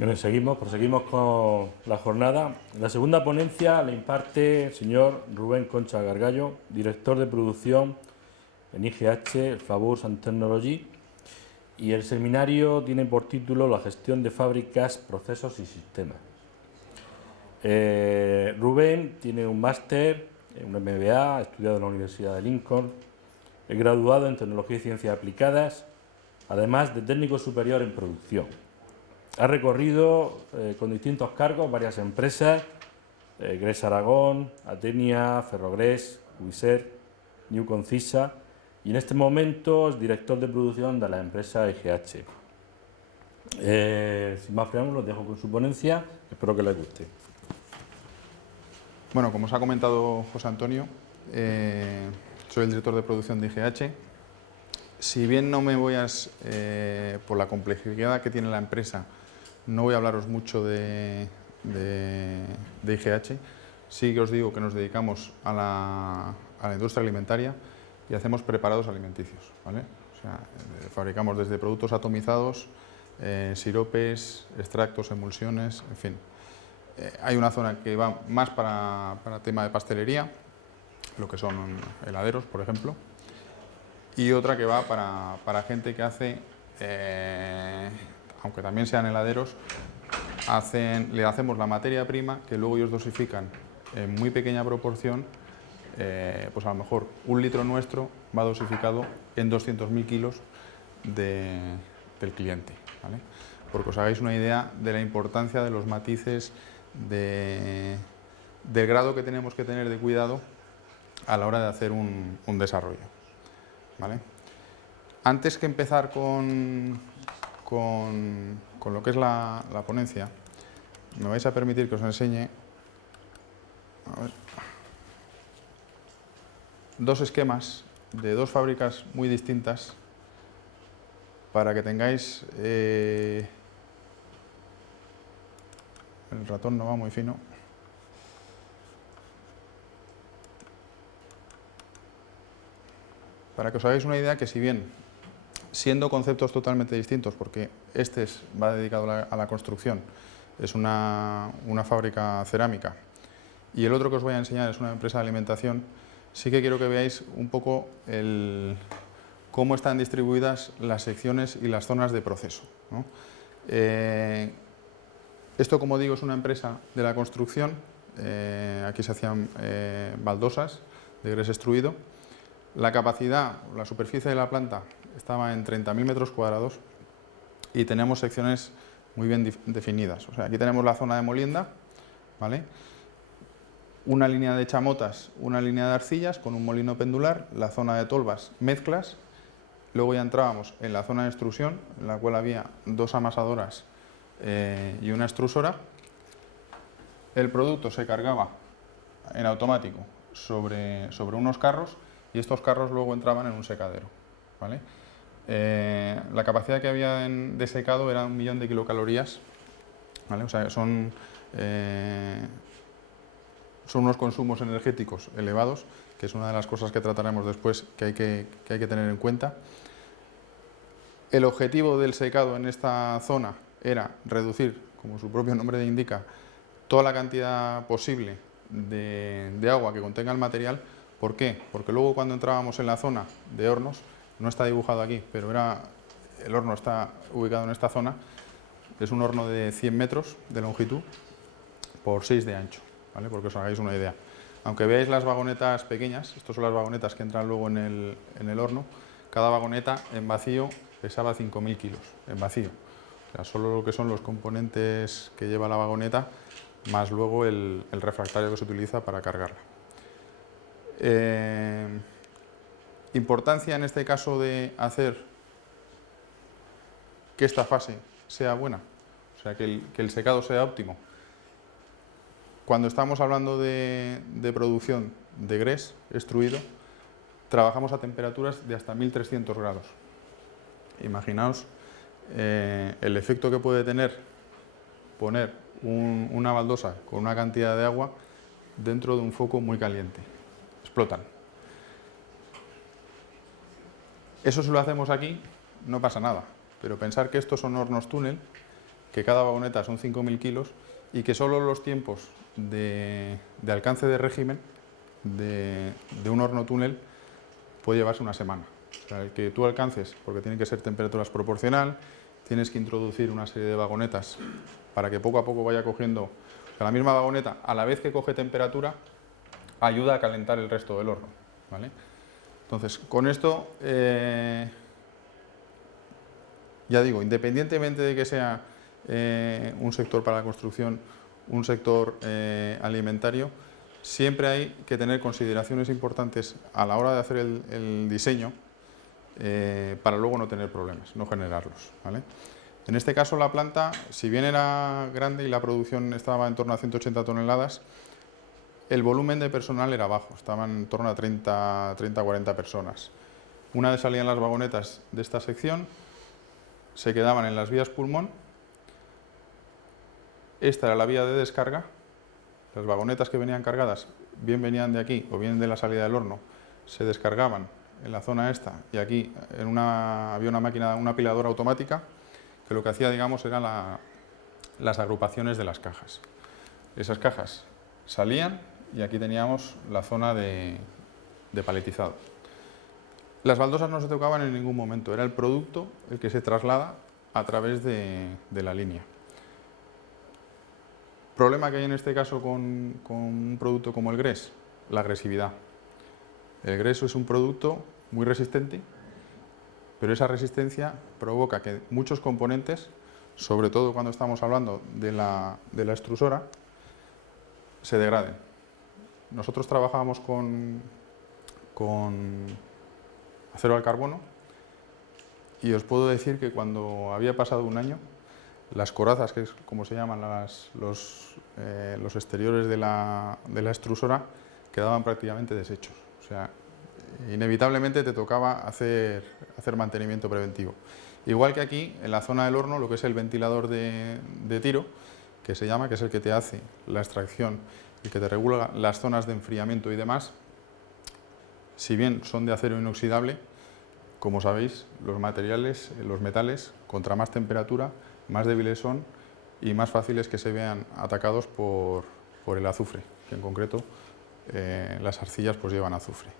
Bueno, proseguimos con la jornada. La segunda ponencia la imparte el señor Rubén Concha Gargallo, director de producción en IGH, Flavors and Technology, y el seminario tiene por título La gestión de fábricas, procesos y sistemas. Rubén tiene un máster, un MBA, ha estudiado en la Universidad de Lincoln, es graduado en Tecnología y Ciencias Aplicadas, además de técnico superior en producción. Ha recorrido con distintos cargos varias empresas, Gres Aragón, Atenia, Ferrogres, Ubiser, New Concisa, y en este momento es director de producción de la empresa IGH. Sin más preámbulos, dejo con su ponencia, espero que les guste. Bueno, como os ha comentado José Antonio, soy el director de producción de IGH. Si bien no me voy a, por la complejidad que tiene la empresa, no voy a hablaros mucho de IGH, sí que os digo que nos dedicamos a la industria alimentaria y hacemos preparados alimenticios, ¿vale? O sea, fabricamos desde productos atomizados, siropes, extractos, emulsiones, en fin. Hay una zona que va más para tema de pastelería, lo que son heladeros, por ejemplo, y otra que va para gente que hace, aunque también sean heladeros, le hacemos la materia prima que luego ellos dosifican en muy pequeña proporción, pues a lo mejor 1 litro nuestro va dosificado en 200.000 kilos del cliente, ¿vale? Porque os hagáis una idea de la importancia de los matices, del grado que tenemos que tener de cuidado a la hora de hacer un desarrollo, ¿vale? Antes que empezar con lo que es la ponencia, me vais a permitir que os enseñe dos esquemas de dos fábricas muy distintas para que tengáis... el ratón no va muy fino. Para que os hagáis una idea que si bien, siendo conceptos totalmente distintos, porque este va dedicado a la construcción, es una fábrica cerámica, y el otro que os voy a enseñar es una empresa de alimentación, sí que quiero que veáis un poco cómo están distribuidas las secciones y las zonas de proceso, ¿no? Esto, como digo, es una empresa de la construcción. Aquí se hacían baldosas de gres extruido. La capacidad, la superficie de la planta estaba en 30.000 metros cuadrados y tenemos secciones muy bien definidas. O sea, aquí tenemos la zona de molienda, ¿vale? Una línea de chamotas, una línea de arcillas con un molino pendular, la zona de tolvas, mezclas. Luego ya entrábamos en la zona de extrusión, en la cual había 2 amasadoras y una extrusora. El producto se cargaba en automático sobre unos carros y estos carros luego entraban en un secadero, ¿vale? La capacidad que había de secado era 1 millón de kilocalorías, ¿vale? O sea, son unos consumos energéticos elevados, que es una de las cosas que trataremos después que hay que tener en cuenta. El objetivo del secado en esta zona era reducir, como su propio nombre indica, toda la cantidad posible de agua que contenga el material. ¿Por qué? Porque luego cuando entrábamos en la zona de hornos, no está dibujado aquí, pero el horno está ubicado en esta zona, es un horno de 100 metros de longitud por 6 de ancho, ¿vale? Porque os hagáis una idea. Aunque veáis las vagonetas pequeñas, estas son las vagonetas que entran luego en el horno, cada vagoneta en vacío pesaba 5.000 kilos, en vacío. O sea, solo lo que son los componentes que lleva la vagoneta, más luego el refractario que se utiliza para cargarla. Importancia en este caso de hacer que esta fase sea buena, o sea, que el secado sea óptimo. Cuando estamos hablando de producción de gres extruido, trabajamos a temperaturas de hasta 1.300 grados. Imaginaos el efecto que puede tener poner una baldosa con una cantidad de agua dentro de un foco muy caliente. Explotan. Eso si lo hacemos aquí no pasa nada, pero pensar que estos son hornos túnel que cada vagoneta son 5.000 kilos y que solo los tiempos de alcance de régimen de un horno túnel puede llevarse una semana. O sea, el que tú alcances, porque tienen que ser temperaturas proporcional, tienes que introducir una serie de vagonetas para que poco a poco vaya cogiendo, o sea, la misma vagoneta, a la vez que coge temperatura, ayuda a calentar el resto del horno, ¿vale? Entonces, con esto, ya digo, independientemente de que sea un sector para la construcción, un sector alimentario, siempre hay que tener consideraciones importantes a la hora de hacer el diseño para luego no tener problemas, no generarlos, ¿vale? En este caso la planta, si bien era grande y la producción estaba en torno a 180 toneladas, el volumen de personal era bajo, estaban en torno a 30-40 personas. Una vez salían las vagonetas de esta sección, se quedaban en las vías pulmón. Esta era la vía de descarga. Las vagonetas que venían cargadas, bien venían de aquí o bien de la salida del horno, se descargaban en la zona esta, y aquí había una máquina, una apiladora automática, que lo que hacía, digamos, eran las agrupaciones de las cajas. Esas cajas salían y aquí teníamos la zona de paletizado. Las baldosas no se tocaban en ningún momento, era el producto el que se traslada a través de la línea. Problema que hay en este caso con un producto como el GRES, la agresividad. El GRES es un producto muy resistente, pero esa resistencia provoca que muchos componentes, sobre todo cuando estamos hablando de la extrusora, se degraden. Nosotros trabajábamos con acero al carbono y os puedo decir que cuando había pasado un año, las corazas, que es como se llaman los exteriores de la extrusora, quedaban prácticamente deshechos. O sea, inevitablemente te tocaba hacer mantenimiento preventivo. Igual que aquí, en la zona del horno, lo que es el ventilador de tiro, que se llama, que es el que te hace la extracción y que te regula las zonas de enfriamiento y demás, si bien son de acero inoxidable, como sabéis, los metales, contra más temperatura, más débiles son y más fáciles que se vean atacados por el azufre, que en concreto las arcillas pues llevan azufre.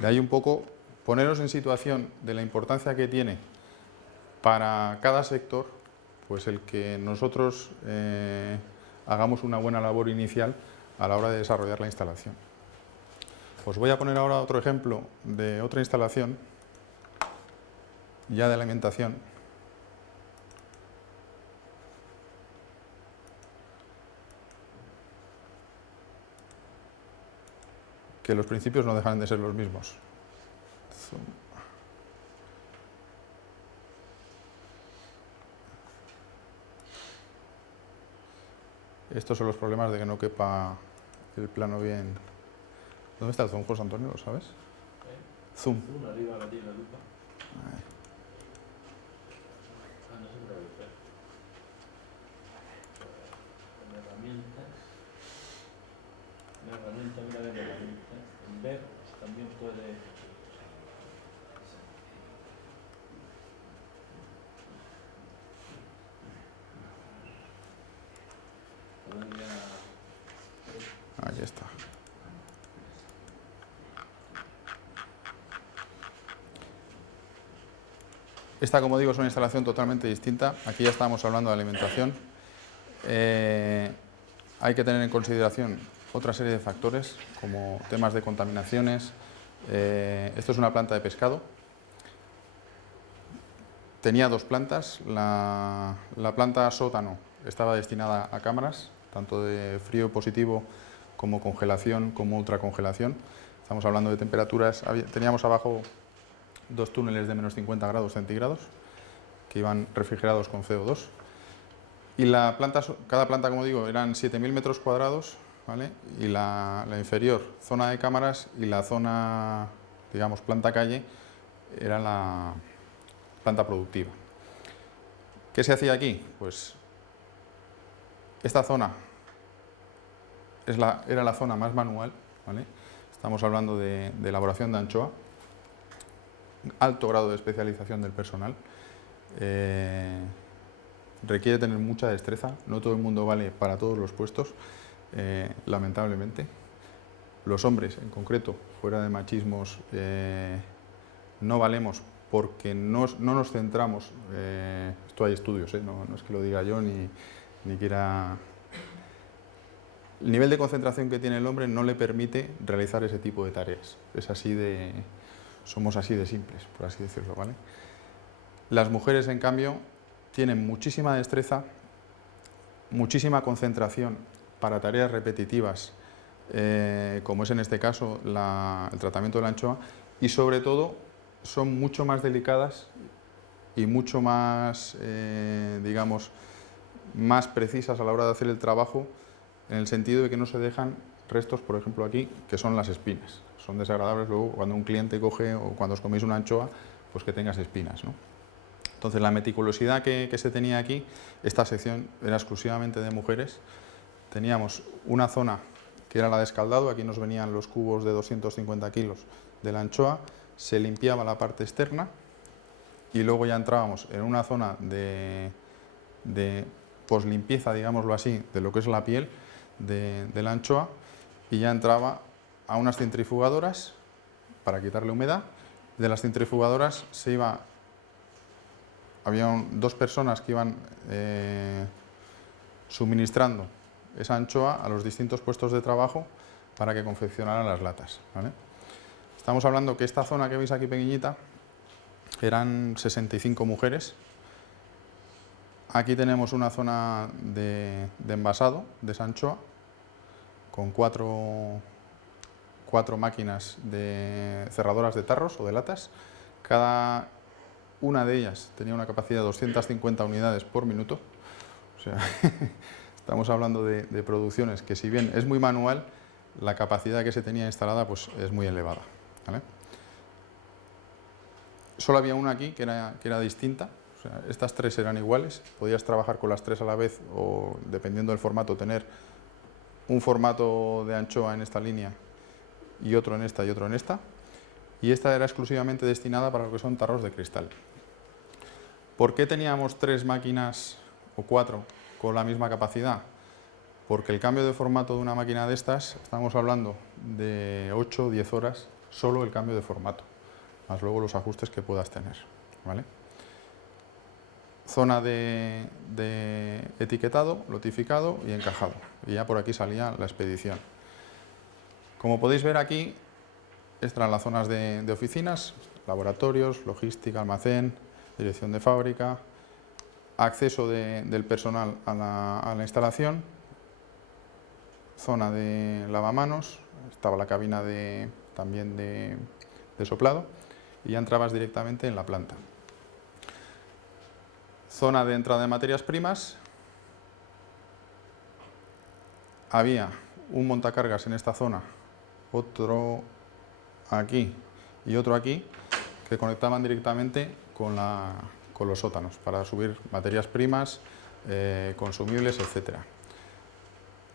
De ahí un poco poneros en situación de la importancia que tiene para cada sector, pues el que nosotros hagamos una buena labor inicial a la hora de desarrollar la instalación. Os voy a poner ahora otro ejemplo de otra instalación ya de alimentación. Que los principios no dejan de ser los mismos. Estos son los problemas de que no quepa el plano bien. ¿Dónde está el zoom, José Antonio? ¿Lo sabes? Zoom. Zoom, arriba, la tiene la lupa. No se puede ver. La herramienta, mira de la herramienta. En ver también puede. Ahí está. Esta, como digo, es una instalación totalmente distinta. Aquí ya estábamos hablando de alimentación. Hay que tener en consideración otra serie de factores, como temas de contaminaciones. Esto es una planta de pescado. Tenía dos plantas. La planta sótano estaba destinada a cámaras, tanto de frío positivo como congelación, como ultracongelación. Estamos hablando de temperaturas. Teníamos abajo dos túneles de menos 50 grados centígrados que iban refrigerados con CO2. Y cada planta, como digo, eran 7.000 metros cuadrados, ¿vale? Y la inferior, zona de cámaras, y la zona, digamos, planta calle, era la planta productiva. ¿Qué se hacía aquí? Pues esta zona era la zona más manual, ¿vale? Estamos hablando de elaboración de anchoa, alto grado de especialización del personal. requiere tener mucha destreza, no todo el mundo vale para todos los puestos, lamentablemente. Los hombres, en concreto, fuera de machismos, no valemos porque no nos centramos, esto hay estudios, no es que lo diga yo ni quiera... El nivel de concentración que tiene el hombre no le permite realizar ese tipo de tareas. Somos así de simples, por así decirlo, ¿vale? Las mujeres, en cambio, tienen muchísima destreza, muchísima concentración para tareas repetitivas, como es en este caso el tratamiento de la anchoa, y sobre todo son mucho más delicadas y mucho más, digamos, más precisas a la hora de hacer el trabajo, en el sentido de que no se dejan restos, por ejemplo aquí, que son las espinas. Son desagradables luego cuando un cliente coge o cuando os coméis una anchoa, pues que tengas espinas, ¿no? Entonces la meticulosidad que se tenía aquí, esta sección era exclusivamente de mujeres. Teníamos una zona que era la de escaldado, aquí nos venían los cubos de 250 kilos de la anchoa, se limpiaba la parte externa y luego ya entrábamos en una zona de poslimpieza, digámoslo así, de lo que es la piel de la anchoa, y ya entraba a unas centrifugadoras para quitarle humedad. De las centrifugadoras había dos personas que iban suministrando esa anchoa a los distintos puestos de trabajo para que confeccionaran las latas, ¿vale? Estamos hablando que esta zona que veis aquí pequeñita eran 65 mujeres. Aquí tenemos una zona de envasado de esa anchoa con cuatro máquinas de cerradoras de tarros o de latas. Cada una de ellas tenía una capacidad de 250 unidades por minuto. O sea, estamos hablando de producciones que, si bien es muy manual, la capacidad que se tenía instalada pues es muy elevada, ¿vale? Solo había una aquí que era distinta. O sea, estas tres eran iguales, podías trabajar con las tres a la vez o, dependiendo del formato, tener un formato de anchoa en esta línea y otro en esta y otro en esta. Y esta era exclusivamente destinada para lo que son tarros de cristal. ¿Por qué teníamos tres máquinas o cuatro con la misma capacidad? Porque el cambio de formato de una máquina de estas, estamos hablando de 8 o 10 horas solo el cambio de formato, más luego los ajustes que puedas tener, ¿vale? Zona de etiquetado, lotificado y encajado. Y ya por aquí salía la expedición. Como podéis ver aquí, estas eran las zonas de oficinas, laboratorios, logística, almacén, dirección de fábrica, acceso del personal a la instalación, zona de lavamanos, estaba la cabina también de soplado, y ya entrabas directamente en la planta. Zona de entrada de materias primas. Había un montacargas en esta zona, otro aquí y otro aquí, que conectaban directamente con los sótanos para subir materias primas, consumibles, etc.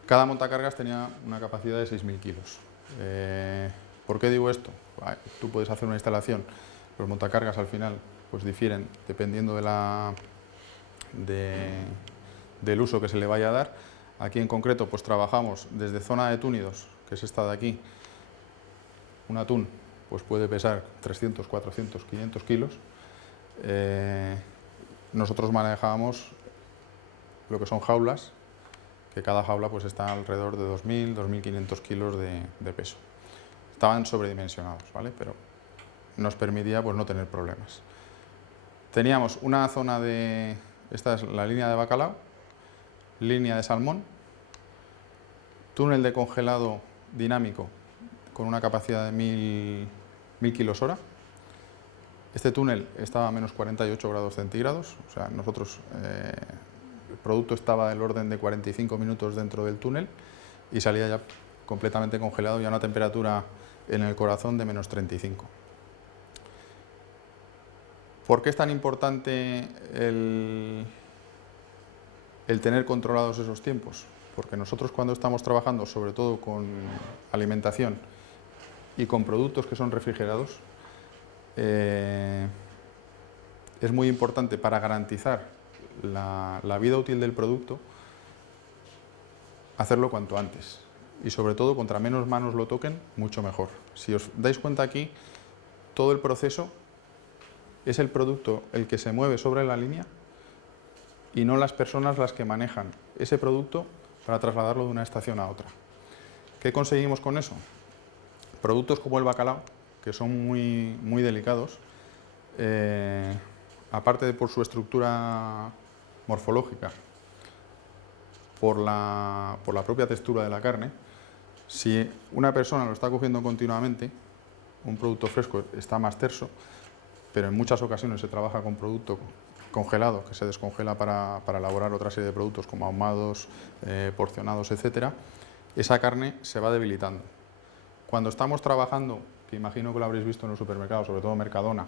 Cada montacargas tenía una capacidad de 6.000 kilos. ¿Por qué digo esto? Tú puedes hacer una instalación, los montacargas al final pues difieren dependiendo del uso que se le vaya a dar. Aquí en concreto pues trabajamos desde zona de túnidos, que es esta de aquí. Un atún pues puede pesar 300, 400, 500 kilos. Nosotros manejábamos lo que son jaulas, que cada jaula pues está alrededor de 2.000, 2.500 kilos de peso. Estaban sobredimensionados, ¿vale? Pero nos permitía pues no tener problemas. Teníamos una zona esta es la línea de bacalao, línea de salmón, túnel de congelado dinámico con una capacidad de 1.000 kilos hora. Este túnel estaba a menos 48 grados centígrados, o sea, nosotros, el producto estaba del orden de 45 minutos dentro del túnel y salía ya completamente congelado y a una temperatura en el corazón de menos 35. ¿Por qué es tan importante el tener controlados esos tiempos? Porque nosotros, cuando estamos trabajando sobre todo con alimentación y con productos que son refrigerados, es muy importante para garantizar la vida útil del producto, hacerlo cuanto antes. Y sobre todo, contra menos manos lo toquen, mucho mejor. Si os dais cuenta aquí, todo el proceso es el producto el que se mueve sobre la línea y no las personas las que manejan ese producto para trasladarlo de una estación a otra. ¿Qué conseguimos con eso? Productos como el bacalao, que son muy delicados, aparte de por su estructura morfológica, por la propia textura de la carne, si una persona lo está cogiendo continuamente, un producto fresco está más terso, pero en muchas ocasiones se trabaja con producto congelado, que se descongela para elaborar otra serie de productos como ahumados, porcionados, etc., esa carne se va debilitando. Cuando estamos trabajando, que imagino que lo habréis visto en los supermercados, sobre todo Mercadona,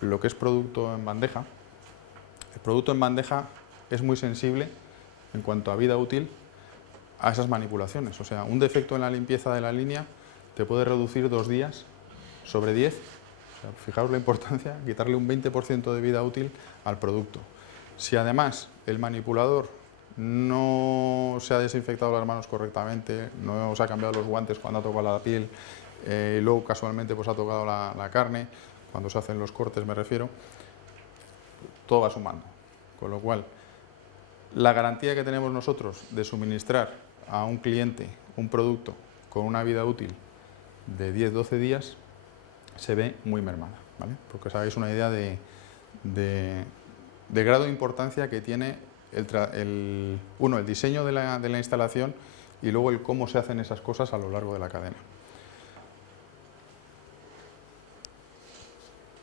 lo que es producto en bandeja, el producto en bandeja es muy sensible en cuanto a vida útil a esas manipulaciones. O sea, un defecto en la limpieza de la línea te puede reducir 2 días sobre 10. O sea, fijaos la importancia, quitarle un 20% de vida útil al producto. Si además el manipulador no se ha desinfectado las manos correctamente, no se ha cambiado los guantes cuando ha tocado la piel, y luego casualmente pues ha tocado la carne, cuando se hacen los cortes me refiero, todo va sumando. Con lo cual, la garantía que tenemos nosotros de suministrar a un cliente un producto con una vida útil de 10-12 días se ve muy mermada, ¿vale? Porque os hagáis una idea de grado de importancia que tiene el diseño de la instalación y luego el cómo se hacen esas cosas a lo largo de la cadena.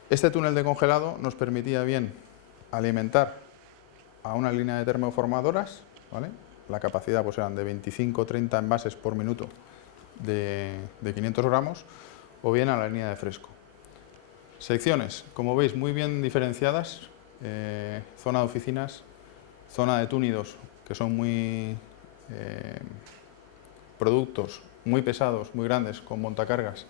Este túnel de congelado nos permitía bien alimentar a una línea de termoformadoras, ¿vale? La capacidad pues eran de 25-30 envases por minuto de 500 gramos, o bien a la línea de fresco. Secciones, como veis, muy bien diferenciadas, zona de oficinas, zona de túnidos, que son productos muy pesados, muy grandes, con montacargas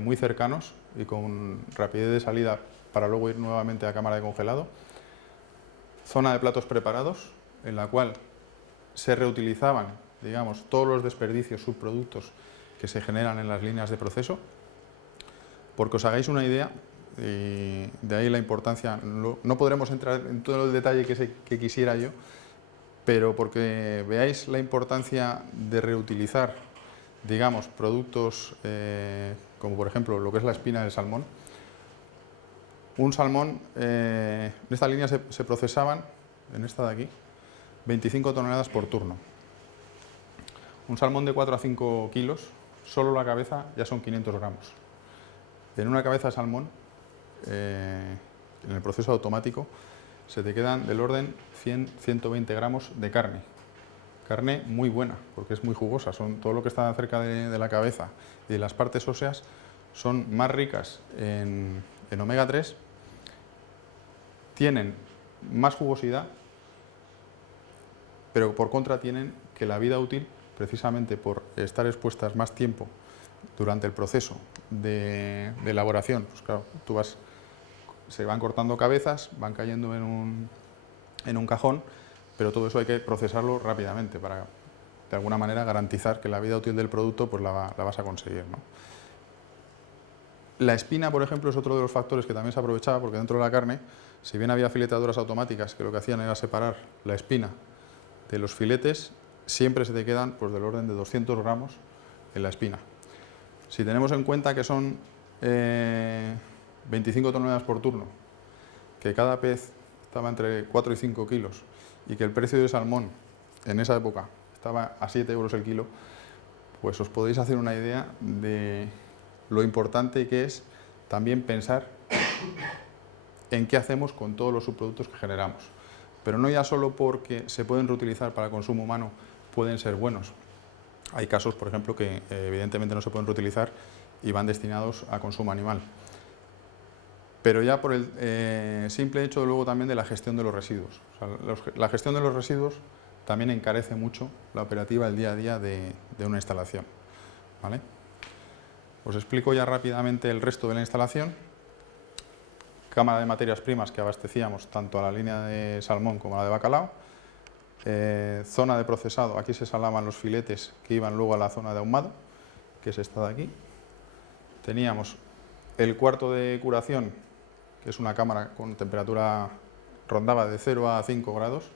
muy cercanos y con rapidez de salida para luego ir nuevamente a cámara de congelado. Zona de platos preparados, en la cual se reutilizaban, digamos, todos los desperdicios, subproductos que se generan en las líneas de proceso. Porque os hagáis una idea, y de ahí la importancia, no podremos entrar en todo el detalle que quisiera yo, pero porque veáis la importancia de reutilizar, digamos, productos como por ejemplo lo que es la espina del salmón. Un salmón, en esta línea se procesaban, en esta de aquí, 25 toneladas por turno. Un salmón de 4 a 5 kilos, solo la cabeza ya son 500 gramos. En una cabeza de salmón, en el proceso automático, se te quedan del orden 100-120 gramos de carne. Carne muy buena, porque es muy jugosa. Todo lo que está cerca de la cabeza y de las partes óseas son más ricas en omega 3, tienen más jugosidad, pero por contra tienen que la vida útil, precisamente por estar expuestas más tiempo durante el proceso de elaboración, pues claro, se van cortando cabezas, van cayendo en un cajón, pero todo eso hay que procesarlo rápidamente para, de alguna manera, garantizar que la vida útil del producto pues la vas a conseguir, ¿no? La espina, por ejemplo, es otro de los factores que también se aprovechaba, porque dentro de la carne, si bien había fileteadoras automáticas que lo que hacían era separar la espina de los filetes, siempre se te quedan pues, del orden de 200 gramos en la espina. Si tenemos en cuenta que son 25 toneladas por turno, que cada pez estaba entre 4 y 5 kilos y que el precio de salmón en esa época estaba a 7 euros el kilo, pues os podéis hacer una idea de lo importante que es también pensar en qué hacemos con todos los subproductos que generamos. Pero no ya solo porque se pueden reutilizar para consumo humano, pueden ser buenos. Hay casos, por ejemplo, que evidentemente no se pueden reutilizar y van destinados a consumo animal. Pero ya por el simple hecho luego también de la gestión de los residuos. O sea, la gestión de los residuos también encarece mucho la operativa, el día a día de una instalación, ¿vale? Os explico ya rápidamente el resto de la instalación. cámara de materias primas que abastecíamos tanto a la línea de salmón como a la de bacalao, zona de procesado, aquí se salaban los filetes que iban luego a la zona de ahumado, que es esta de aquí. Teníamos el cuarto de curación, que es una cámara con temperatura, rondaba de 0 a 5 grados.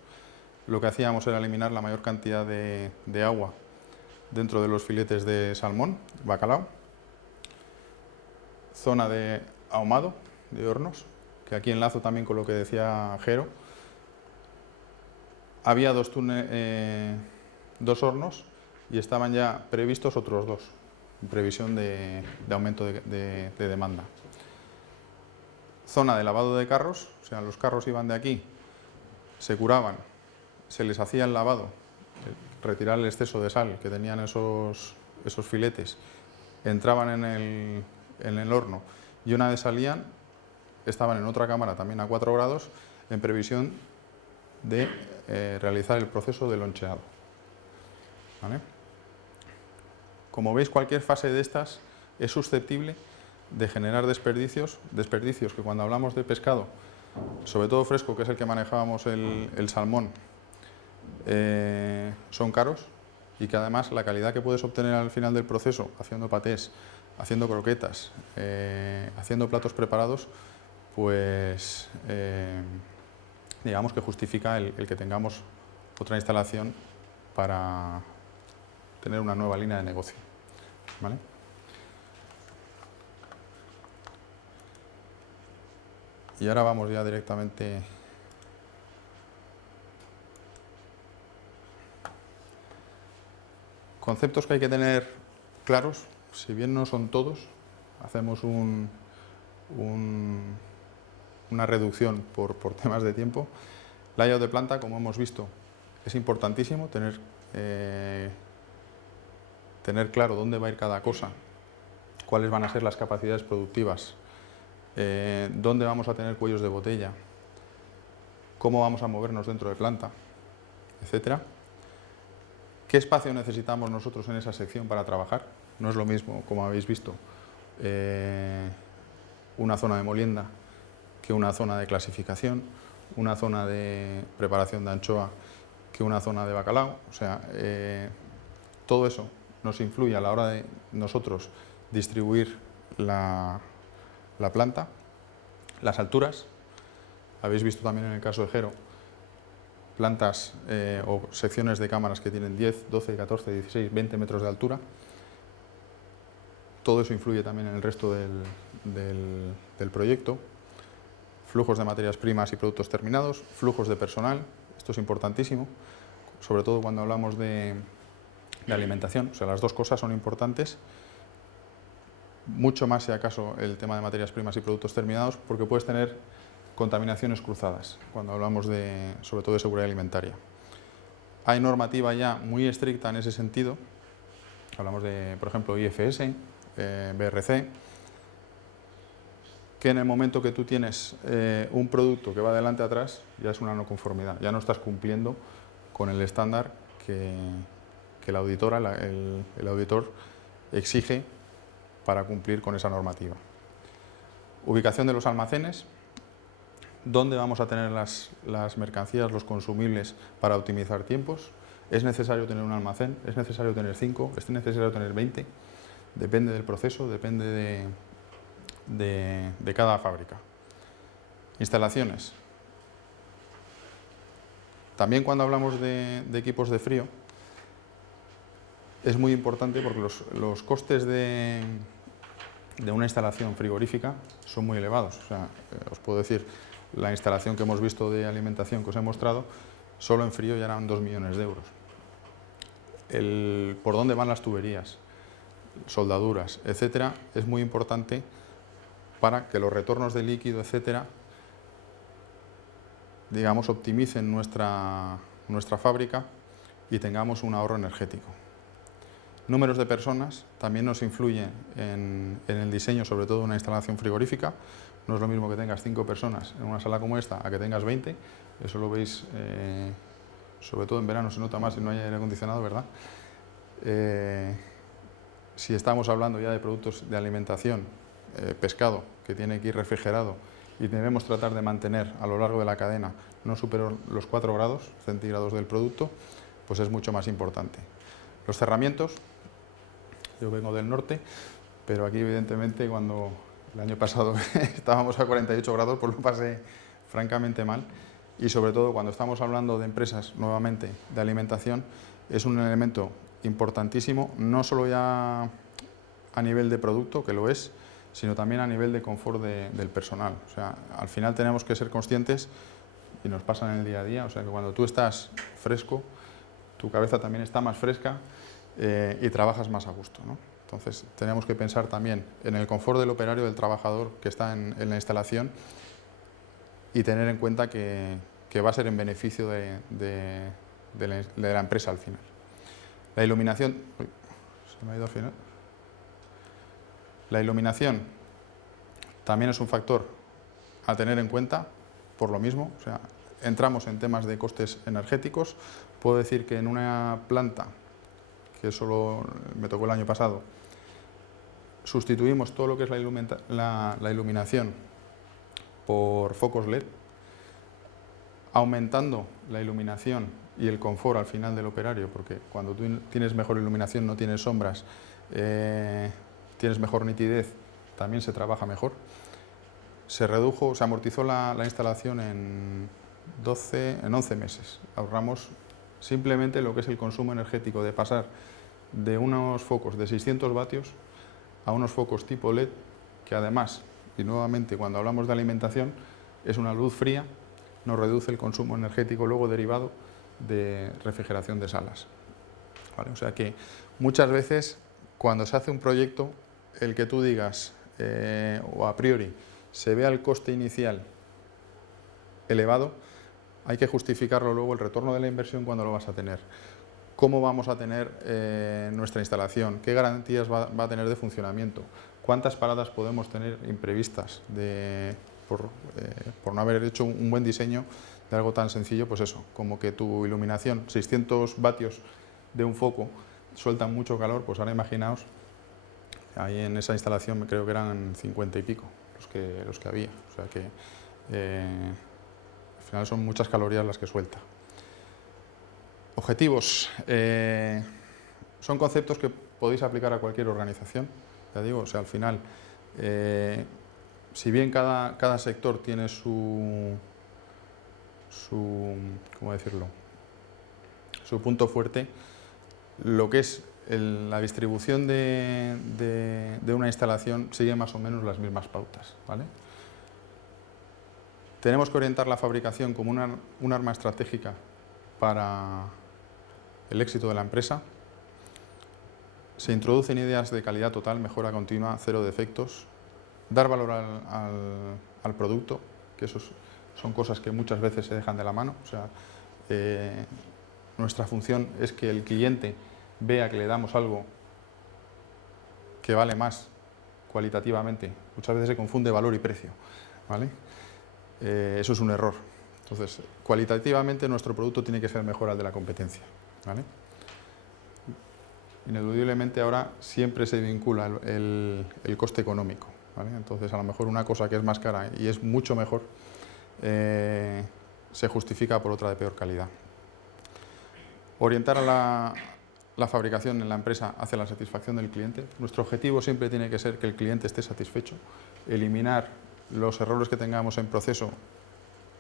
Lo que hacíamos era eliminar la mayor cantidad de agua dentro de los filetes de salmón, bacalao. Zona de ahumado, de hornos, que aquí enlazo también con lo que decía Jero. Había dos hornos y estaban ya previstos otros 2, en previsión de aumento de demanda. Zona de lavado de carros, o sea, los carros iban de aquí, se curaban, se les hacía el lavado, retirar el exceso de sal que tenían esos filetes, entraban en el horno y una vez salían, estaban en otra cámara también a 4 grados en previsión de realizar el proceso de loncheado. ¿Vale? Como veis, cualquier fase de estas es susceptible de generar desperdicios que cuando hablamos de pescado, sobre todo fresco, que es el que manejábamos el salmón, son caros y que además la calidad que puedes obtener al final del proceso, haciendo patés, haciendo croquetas, haciendo platos preparados, pues digamos que justifica el que tengamos otra instalación para tener una nueva línea de negocio. ¿Vale? Y ahora vamos ya directamente conceptos que hay que tener claros, si bien no son todos, hacemos una reducción por temas de tiempo. Layout de planta, como hemos visto, es importantísimo tener claro dónde va a ir cada cosa, cuáles van a ser las capacidades productivas, dónde vamos a tener cuellos de botella, cómo vamos a movernos dentro de planta, etcétera. ¿Qué espacio necesitamos nosotros en esa sección para trabajar? No es lo mismo, como habéis visto, una zona de molienda que una zona de clasificación, una zona de preparación de anchoa que una zona de bacalao. O sea, todo eso nos influye a la hora de nosotros distribuir la planta, las alturas. Habéis visto también en el caso de Jero, plantas o secciones de cámaras que tienen 10, 12, 14, 16, 20 metros de altura. Todo eso influye también en el resto del proyecto. Flujos de materias primas y productos terminados, flujos de personal, esto es importantísimo, sobre todo cuando hablamos de alimentación, o sea, las dos cosas son importantes, mucho más si acaso el tema de materias primas y productos terminados, porque puedes tener contaminaciones cruzadas, cuando hablamos sobre todo de seguridad alimentaria. Hay normativa ya muy estricta en ese sentido, hablamos de, por ejemplo, IFS, BRC, que en el momento que tú tienes un producto que va de adelante a atrás, ya es una no conformidad, ya no estás cumpliendo con el estándar que la auditora, el auditor exige para cumplir con esa normativa. Ubicación de los almacenes, dónde vamos a tener las mercancías, los consumibles para optimizar tiempos. ¿Es necesario tener un almacén? ¿Es necesario tener 5? ¿Es necesario tener 20? Depende del proceso, depende de cada fábrica. Instalaciones. También cuando hablamos de equipos de frío, es muy importante porque los costes de una instalación frigorífica son muy elevados. O sea, os puedo decir, la instalación que hemos visto de alimentación que os he mostrado, solo en frío ya eran 2 millones de euros. Por dónde van las tuberías, soldaduras, etcétera, es muy importante para que los retornos de líquido, etcétera, digamos, optimicen nuestra fábrica y tengamos un ahorro energético. Números de personas también nos influyen en el diseño, sobre todo de una instalación frigorífica. No es lo mismo que tengas 5 personas en una sala como esta a que tengas 20. Eso lo veis, sobre todo en verano se nota más si no hay aire acondicionado, ¿verdad? Si estamos hablando ya de productos de alimentación, pescado, que tiene que ir refrigerado y debemos tratar de mantener a lo largo de la cadena no superior los 4 grados centígrados del producto, pues es mucho más importante. Los cerramientos, yo vengo del norte, pero aquí evidentemente cuando el año pasado estábamos a 48 grados, pues lo pasé francamente mal, y sobre todo cuando estamos hablando de empresas nuevamente de alimentación, es un elemento importantísimo, no solo ya a nivel de producto, que lo es, sino también a nivel de confort del personal. O sea, al final tenemos que ser conscientes, y nos pasa en el día a día, o sea, que cuando tú estás fresco, tu cabeza también está más fresca y trabajas más a gusto, ¿no? Entonces, tenemos que pensar también en el confort del operario, del trabajador que está en la instalación, y tener en cuenta que va a ser en beneficio de la empresa al final. La iluminación... Uy, se me ha ido al final. La iluminación también es un factor a tener en cuenta, por lo mismo, o sea, entramos en temas de costes energéticos. Puedo decir que en una planta, que solo me tocó el año pasado, sustituimos todo lo que es la iluminación por focos LED, aumentando la iluminación y el confort al final del operario, porque cuando tú tienes mejor iluminación, no tienes sombras, tienes mejor nitidez, también se trabaja mejor. Se amortizó la instalación en 11 meses. Ahorramos simplemente lo que es el consumo energético de pasar de unos focos de 600 vatios a unos focos tipo LED, que además, y nuevamente cuando hablamos de alimentación, es una luz fría, nos reduce el consumo energético luego derivado de refrigeración de salas. ¿Vale? O sea que muchas veces cuando se hace un proyecto, el que tú digas o a priori se vea el coste inicial elevado, hay que justificarlo luego el retorno de la inversión cuando lo vas a tener. ¿Cómo vamos a tener nuestra instalación? ¿Qué garantías va a tener de funcionamiento? ¿Cuántas paradas podemos tener imprevistas por no haber hecho un buen diseño de algo tan sencillo? Pues eso, como que tu iluminación, 600 vatios de un foco, sueltan mucho calor, pues ahora imaginaos, ahí en esa instalación creo que eran 50 y pico los que había, o sea que al final son muchas calorías las que suelta. Objetivos, son conceptos que podéis aplicar a cualquier organización, ya digo, o sea, al final, si bien cada sector tiene ¿cómo decirlo?, su punto fuerte, lo que es la distribución de una instalación sigue más o menos las mismas pautas, ¿vale? Tenemos que orientar la fabricación como un arma estratégica para el éxito de la empresa. Se introducen ideas de calidad total, mejora continua, cero defectos, dar valor al producto, que eso son cosas que muchas veces se dejan de la mano. O sea, nuestra función es que el cliente vea que le damos algo que vale más cualitativamente. Muchas veces se confunde valor y precio, ¿vale? Eso es un error. Entonces, cualitativamente nuestro producto tiene que ser mejor al de la competencia, ¿vale? Ineludiblemente ahora siempre se vincula el coste económico, ¿vale? Entonces, a lo mejor una cosa que es más cara y es mucho mejor, se justifica por otra de peor calidad. Orientar a la fabricación en la empresa hacia la satisfacción del cliente. Nuestro objetivo siempre tiene que ser que el cliente esté satisfecho, eliminar los errores que tengamos en proceso,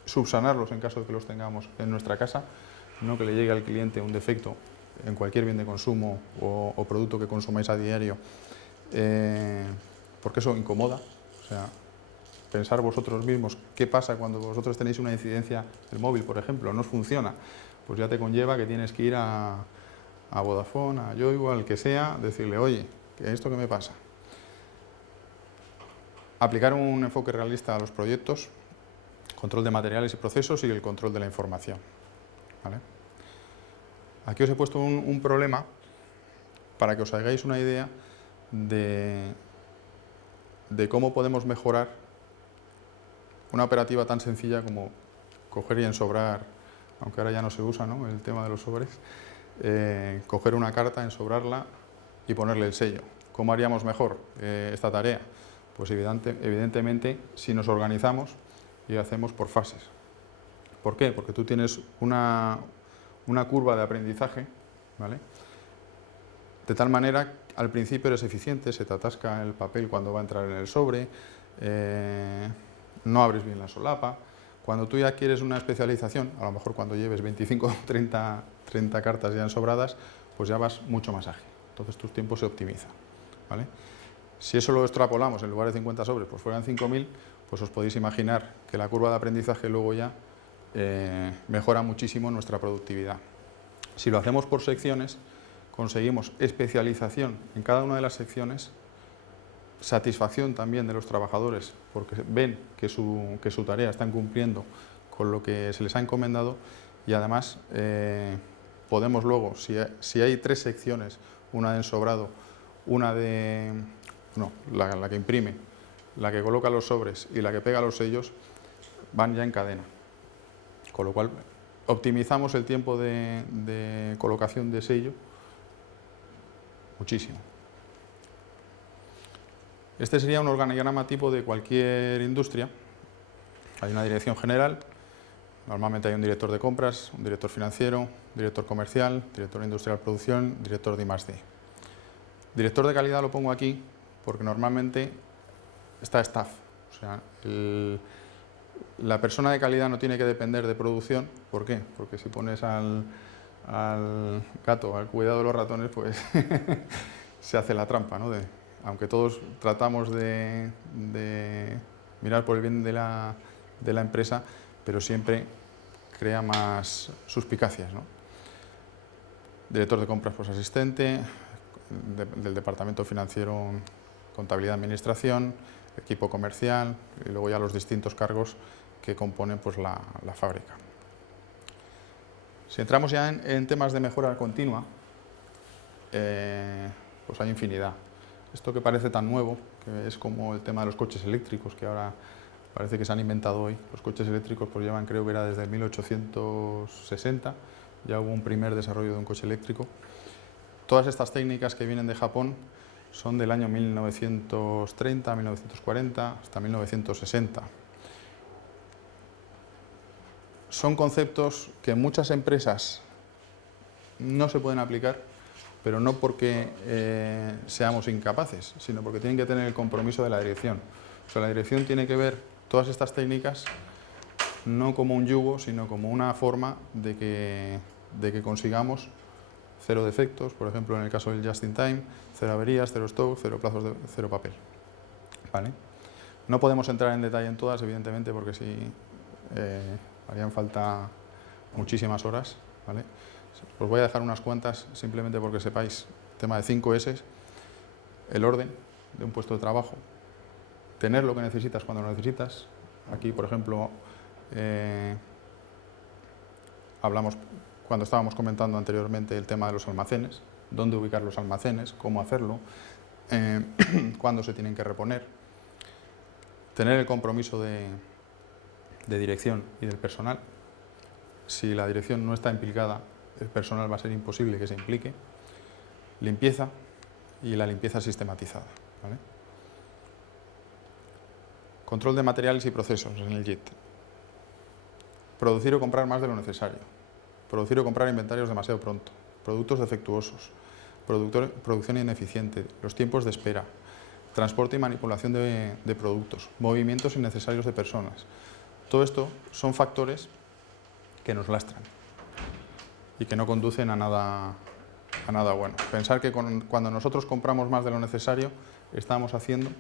subsanarlos en caso de que los tengamos en nuestra casa, no que le llegue al cliente un defecto en cualquier bien de consumo o producto que consumáis a diario, porque eso incomoda. O sea, pensar vosotros mismos qué pasa cuando vosotros tenéis una incidencia del móvil, por ejemplo, no os funciona, pues ya te conlleva que tienes que ir a Vodafone, a Yoigo, al que sea, decirle, oye, ¿esto qué me pasa? Aplicar un enfoque realista a los proyectos, control de materiales y procesos y el control de la información, ¿vale? Aquí os he puesto un problema para que os hagáis una idea de cómo podemos mejorar una operativa tan sencilla como coger y ensobrar, aunque ahora ya no se usa, ¿no?, el tema de los sobres, coger una carta, ensobrarla y ponerle el sello. ¿Cómo haríamos mejor esta tarea? Pues evidentemente, si nos organizamos y hacemos por fases. ¿Por qué? Porque tú tienes una curva de aprendizaje, ¿vale? De tal manera, al principio eres eficiente, se te atasca el papel cuando va a entrar en el sobre, no abres bien la solapa. Cuando tú ya quieres una especialización, a lo mejor cuando lleves 25 o 30 cartas ya ensobradas, pues ya vas mucho más ágil. Entonces tus tiempos se optimizan, ¿vale? Si eso lo extrapolamos, en lugar de 50 sobres, pues fueran 5.000, pues os podéis imaginar que la curva de aprendizaje luego ya mejora muchísimo nuestra productividad. Si lo hacemos por secciones, conseguimos especialización en cada una de las secciones, satisfacción también de los trabajadores, porque ven que su tarea están cumpliendo con lo que se les ha encomendado, y además podemos luego, si hay 3 secciones, una de ensobrado, una de... la que imprime, la que coloca los sobres y la que pega los sellos, van ya en cadena. Con lo cual optimizamos el tiempo de colocación de sello muchísimo. Este sería un organigrama tipo de cualquier industria. Hay una dirección general, normalmente hay un director de compras, un director financiero, director comercial, director industrial de producción, director de I+D. Director de calidad lo pongo aquí porque normalmente está staff, o sea, la persona de calidad no tiene que depender de producción. ¿Por qué? Porque si pones al gato al cuidado de los ratones, pues se hace la trampa, ¿no? Aunque todos tratamos de mirar por el bien de la empresa, pero siempre crea más suspicacias, ¿no? Director de compras, pues asistente, del departamento financiero, contabilidad, administración, equipo comercial, y luego ya los distintos cargos que componen pues la fábrica. Si entramos ya en temas de mejora continua, pues hay infinidad. Esto que parece tan nuevo, que es como el tema de los coches eléctricos, que ahora parece que se han inventado hoy. Los coches eléctricos pues llevan, creo que era desde 1860, ya hubo un primer desarrollo de un coche eléctrico. Todas estas técnicas que vienen de Japón son del año 1930, 1940 hasta 1960. Son conceptos que en muchas empresas no se pueden aplicar, pero no porque seamos incapaces, sino porque tienen que tener el compromiso de la dirección. O sea, la dirección tiene que ver todas estas técnicas no como un yugo, sino como una forma de que consigamos 0 defectos, por ejemplo, en el caso del just in time, 0 averías, 0 stock, 0 plazos, 0 papel. ¿Vale? No podemos entrar en detalle en todas, evidentemente, porque si harían falta muchísimas horas, ¿vale? Os voy a dejar unas cuantas simplemente porque sepáis el tema de 5 S, el orden de un puesto de trabajo, tener lo que necesitas cuando lo necesitas. Aquí, por ejemplo, hablamos cuando estábamos comentando anteriormente el tema de los almacenes, dónde ubicar los almacenes, cómo hacerlo, cuándo se tienen que reponer, tener el compromiso de dirección y del personal. Si la dirección no está implicada, el personal va a ser imposible que se implique. Limpieza y la limpieza sistematizada, ¿vale? Control de materiales y procesos en el JIT. Producir o comprar más de lo necesario. Producir o comprar inventarios demasiado pronto. Productos defectuosos. Producción ineficiente. Los tiempos de espera. Transporte y manipulación de productos. Movimientos innecesarios de personas. Todo esto son factores que nos lastran y que no conducen a nada bueno. Pensar que cuando nosotros compramos más de lo necesario, estamos haciendo,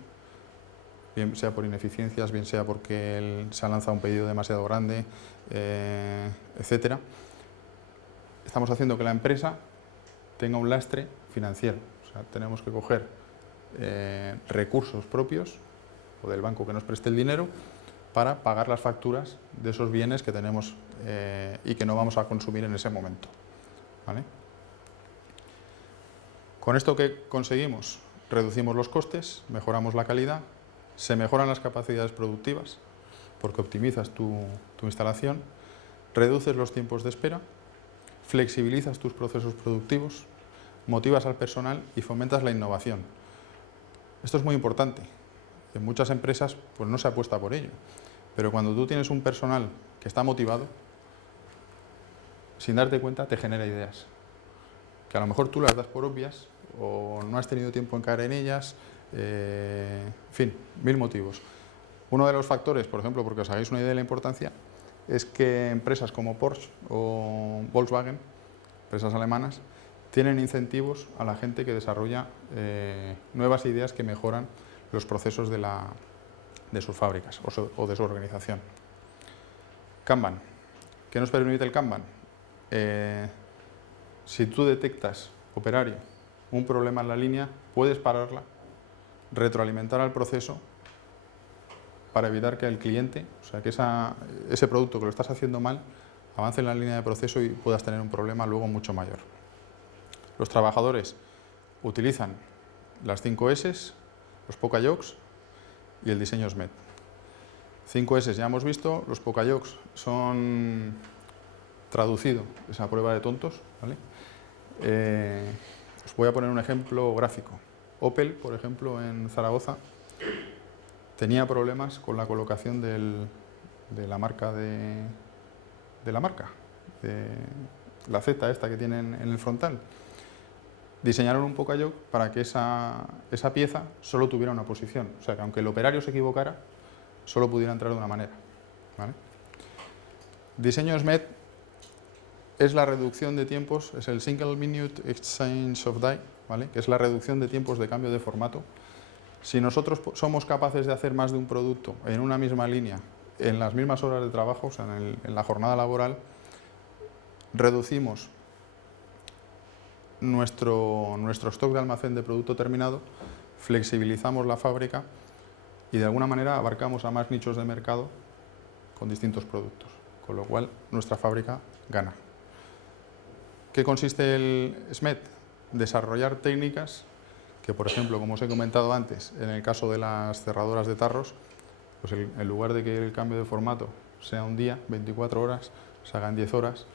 bien sea por ineficiencias, bien sea porque se ha lanzado un pedido demasiado grande, etcétera, estamos haciendo que la empresa tenga un lastre financiero. O sea, tenemos que coger recursos propios o del banco que nos preste el dinero para pagar las facturas de esos bienes que tenemos y que no vamos a consumir en ese momento, ¿vale? Con esto, ¿qué conseguimos? Reducimos los costes, mejoramos la calidad, se mejoran las capacidades productivas porque optimizas tu instalación, reduces los tiempos de espera, flexibilizas tus procesos productivos, motivas al personal y fomentas la innovación. Esto es muy importante. En muchas empresas pues no se apuesta por ello, pero cuando tú tienes un personal que está motivado, sin darte cuenta te genera ideas, que a lo mejor tú las das por obvias o no has tenido tiempo en caer en ellas, en fin, 1000 motivos. Uno de los factores, por ejemplo, porque os hagáis una idea de la importancia, es que empresas como Porsche o Volkswagen, empresas alemanas, tienen incentivos a la gente que desarrolla nuevas ideas que mejoran los procesos de sus fábricas o de su organización. Kanban. ¿Qué nos permite el Kanban? Si tú detectas, operario, un problema en la línea, puedes pararla, retroalimentar al proceso para evitar que el cliente, o sea, que ese producto que lo estás haciendo mal, avance en la línea de proceso y puedas tener un problema luego mucho mayor. Los trabajadores utilizan las 5 S, los POCAYOCs y el diseño SMED. 5 S ya hemos visto, los POCAYOCs son traducido esa prueba de tontos, ¿vale? Os voy a poner un ejemplo gráfico. Opel, por ejemplo, en Zaragoza, tenía problemas con la colocación de la marca de la Z esta que tienen en el frontal. Diseñaron un POCAYOC para que esa pieza solo tuviera una posición, o sea que aunque el operario se equivocara, solo pudiera entrar de una manera, ¿vale? Diseño SMED es la reducción de tiempos, es el Single Minute Exchange of Die, ¿vale? Que es la reducción de tiempos de cambio de formato. Si nosotros somos capaces de hacer más de un producto en una misma línea, en las mismas horas de trabajo, o sea, en la jornada laboral, reducimos nuestro stock de almacén de producto terminado, flexibilizamos la fábrica y de alguna manera abarcamos a más nichos de mercado con distintos productos, con lo cual nuestra fábrica gana. ¿Qué consiste el SMED? Desarrollar técnicas que, por ejemplo, como os he comentado antes, en el caso de las cerradoras de tarros, pues en lugar de que el cambio de formato sea un día, 24 horas, se haga en 10 horas,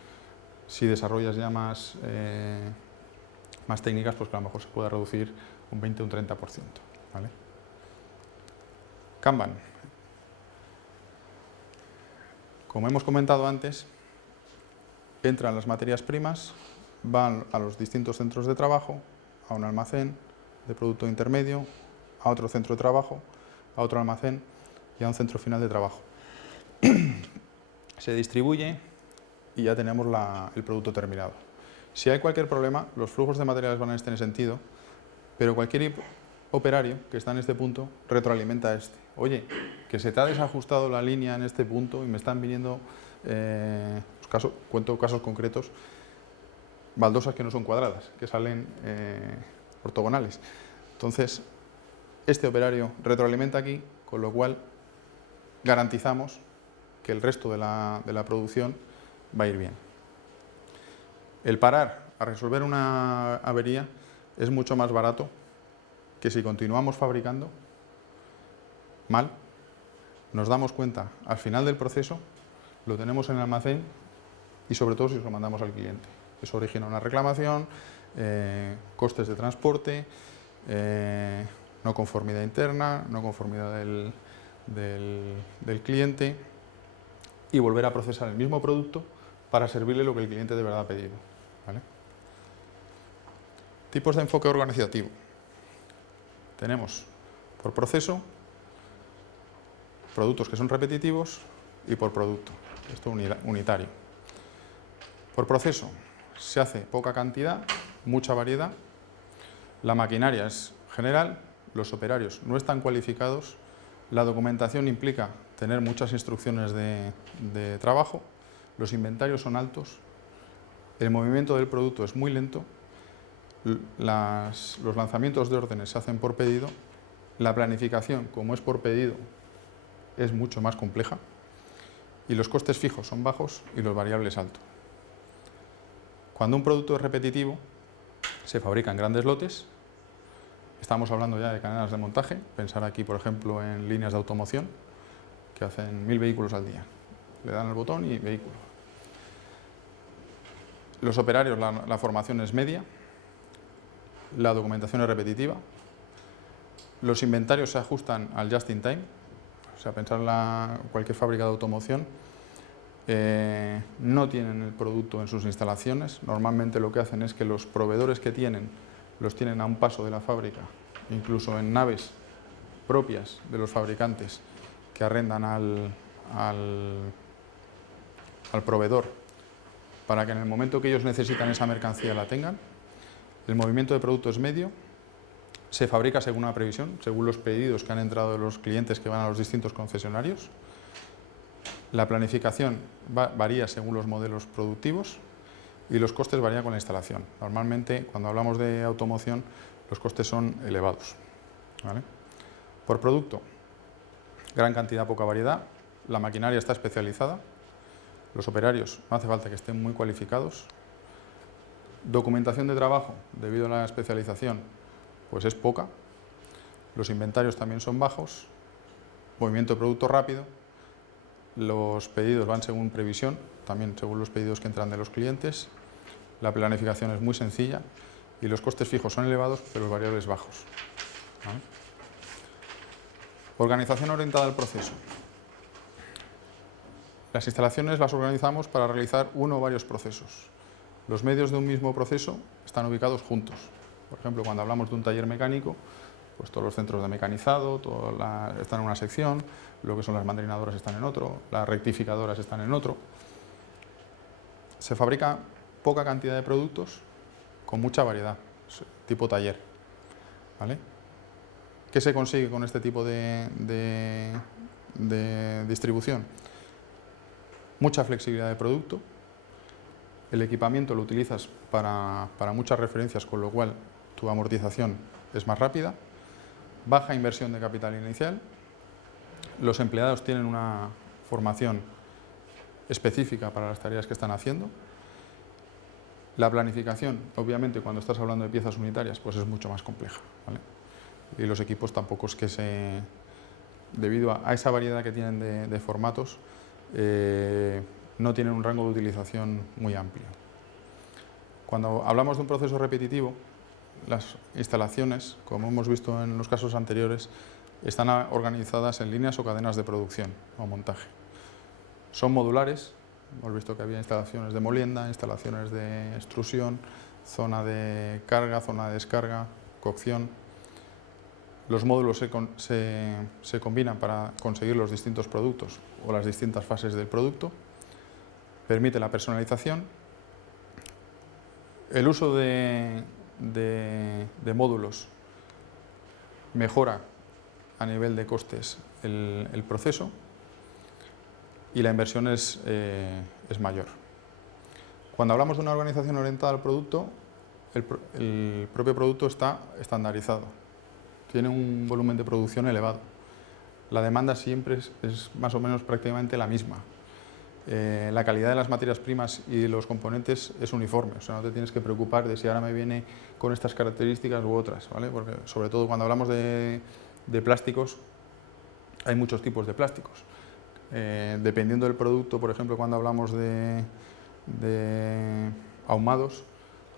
si desarrollas ya más técnicas, pues que a lo mejor se pueda reducir un 20 o un 30%, ¿vale? Kanban. Como hemos comentado antes, entran las materias primas, van a los distintos centros de trabajo, a un almacén de producto intermedio, a otro centro de trabajo, a otro almacén y a un centro final de trabajo. Se distribuye y ya tenemos el producto terminado. Si hay cualquier problema, los flujos de materiales van en este sentido, pero cualquier operario que está en este punto retroalimenta a este. Oye, que se te ha desajustado la línea en este punto y me están viniendo, cuento casos concretos, baldosas que no son cuadradas, que salen ortogonales. Entonces, este operario retroalimenta aquí, con lo cual garantizamos que el resto de la producción va a ir bien. El parar a resolver una avería es mucho más barato que si continuamos fabricando mal, nos damos cuenta al final del proceso, lo tenemos en el almacén y sobre todo si lo mandamos al cliente. Eso origina una reclamación, costes de transporte, no conformidad interna, no conformidad del cliente y volver a procesar el mismo producto para servirle lo que el cliente de verdad ha pedido, ¿vale? Tipos de enfoque organizativo. Tenemos por proceso, productos que son repetitivos y por producto, esto unitario. Por proceso se hace poca cantidad, mucha variedad, la maquinaria es general, los operarios no están cualificados, la documentación implica tener muchas instrucciones de trabajo, los inventarios son altos, el movimiento del producto es muy lento, los lanzamientos de órdenes se hacen por pedido, la planificación, como es por pedido, es mucho más compleja y los costes fijos son bajos y los variables altos. Cuando un producto es repetitivo, se fabrica en grandes lotes, estamos hablando ya de cadenas de montaje, pensar aquí por ejemplo en líneas de automoción que hacen 1000 vehículos al día, le dan el botón y vehículo. Los operarios, la formación es media, la documentación es repetitiva, Los inventarios se ajustan al just in time, o sea, pensar en cualquier fábrica de automoción. No tienen el producto en sus instalaciones. Normalmente lo que hacen es que los proveedores que tienen, los tienen a un paso de la fábrica, incluso en naves propias de los fabricantes que arrendan al proveedor para que en el momento que ellos necesitan esa mercancía la tengan. El movimiento de producto es medio, se fabrica según una previsión, según los pedidos que han entrado de los clientes que van a los distintos concesionarios. La planificación varía según los modelos productivos y los costes varían con la instalación. Normalmente, cuando hablamos de automoción, los costes son elevados, ¿vale? Por producto, gran cantidad, poca variedad. La maquinaria está especializada. Los operarios no hace falta que estén muy cualificados. Documentación de trabajo, debido a la especialización, pues es poca. Los inventarios también son bajos. Movimiento de producto rápido. Los pedidos van según previsión, también según los pedidos que entran de los clientes. La planificación es muy sencilla y los costes fijos son elevados, pero los variables bajos, ¿vale? Organización orientada al proceso. Las instalaciones las organizamos para realizar uno o varios procesos. Los medios de un mismo proceso están ubicados juntos. Por ejemplo, cuando hablamos de un taller mecánico, pues todos los centros de mecanizado están en una sección, lo que son las mandrinadoras están en otro, las rectificadoras están en otro. Se fabrica poca cantidad de productos con mucha variedad, tipo taller, ¿vale? ¿Qué se consigue con este tipo de distribución? Mucha flexibilidad de producto. El equipamiento lo utilizas para muchas referencias, con lo cual tu amortización es más rápida. Baja inversión de capital inicial. Los empleados tienen una formación específica para las tareas que están haciendo. La planificación, obviamente, cuando estás hablando de piezas unitarias, pues es mucho más compleja, ¿vale? Y los equipos tampoco es que debido a esa variedad que tienen de formatos, no tienen un rango de utilización muy amplio. Cuando hablamos de un proceso repetitivo, las instalaciones, como hemos visto en los casos anteriores, están organizadas en líneas o cadenas de producción o montaje. Son modulares, hemos visto que había instalaciones de molienda, instalaciones de extrusión, zona de carga, zona de descarga, cocción. Los módulos se combinan para conseguir los distintos productos o las distintas fases del producto. Permite la personalización. El uso de módulos mejora a nivel de costes el proceso y la inversión es mayor. Cuando hablamos de una organización orientada al producto, el propio producto está estandarizado. Tiene un volumen de producción elevado. La demanda siempre es más o menos prácticamente la misma. La calidad de las materias primas y de los componentes es uniforme, o sea, no te tienes que preocupar de si ahora me viene con estas características u otras, ¿vale? Porque sobre todo cuando hablamos de plásticos, hay muchos tipos de plásticos. Dependiendo del producto, por ejemplo, cuando hablamos de ahumados,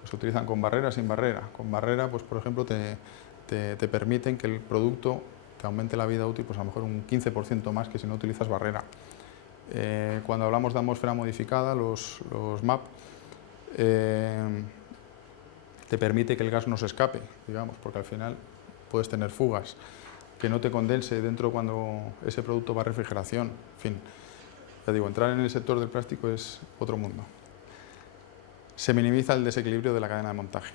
pues se utilizan con barrera, sin barrera. Con barrera, pues por ejemplo, te permiten que el producto te aumente la vida útil, pues a lo mejor un 15% más que si no utilizas barrera. Cuando hablamos de atmósfera modificada, los MAP, te permite que el gas no se escape, digamos, porque al final puedes tener fugas, que no te condense dentro cuando ese producto va a refrigeración. En fin, ya digo, entrar en el sector del plástico es otro mundo. Se minimiza el desequilibrio de la cadena de montaje.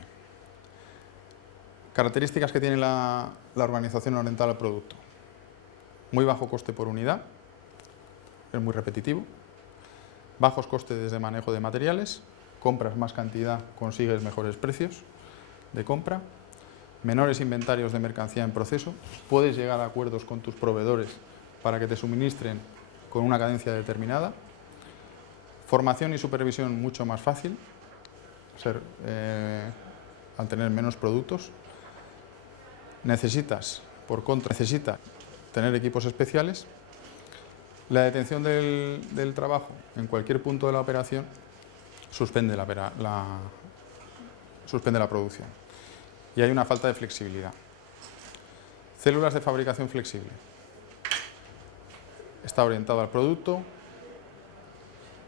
Características que tiene la organización orientada al producto. Muy bajo coste por unidad, es muy repetitivo. Bajos costes de manejo de materiales, compras más cantidad, consigues mejores precios de compra. Menores inventarios de mercancía en proceso, puedes llegar a acuerdos con tus proveedores para que te suministren con una cadencia determinada. Formación y supervisión mucho más fácil, al tener menos productos. Necesitas tener equipos especiales. La detención del trabajo en cualquier punto de la operación suspende la producción. Y hay una falta de flexibilidad. Células de fabricación flexible. Está orientado al producto,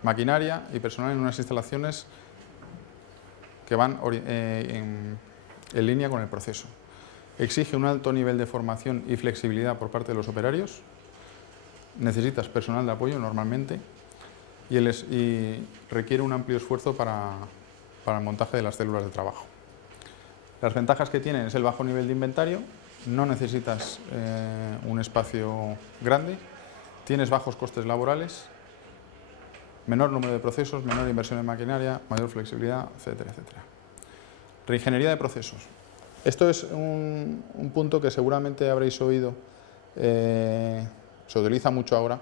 maquinaria y personal en unas instalaciones que van en línea con el proceso. Exige un alto nivel de formación y flexibilidad por parte de los operarios. Necesitas personal de apoyo normalmente y requiere un amplio esfuerzo para el montaje de las células de trabajo. Las ventajas que tienen es el bajo nivel de inventario, no necesitas un espacio grande, tienes bajos costes laborales, menor número de procesos, menor inversión en maquinaria, mayor flexibilidad, etcétera, etcétera. Reingeniería de procesos. Esto es un punto que seguramente habréis oído, se utiliza mucho ahora,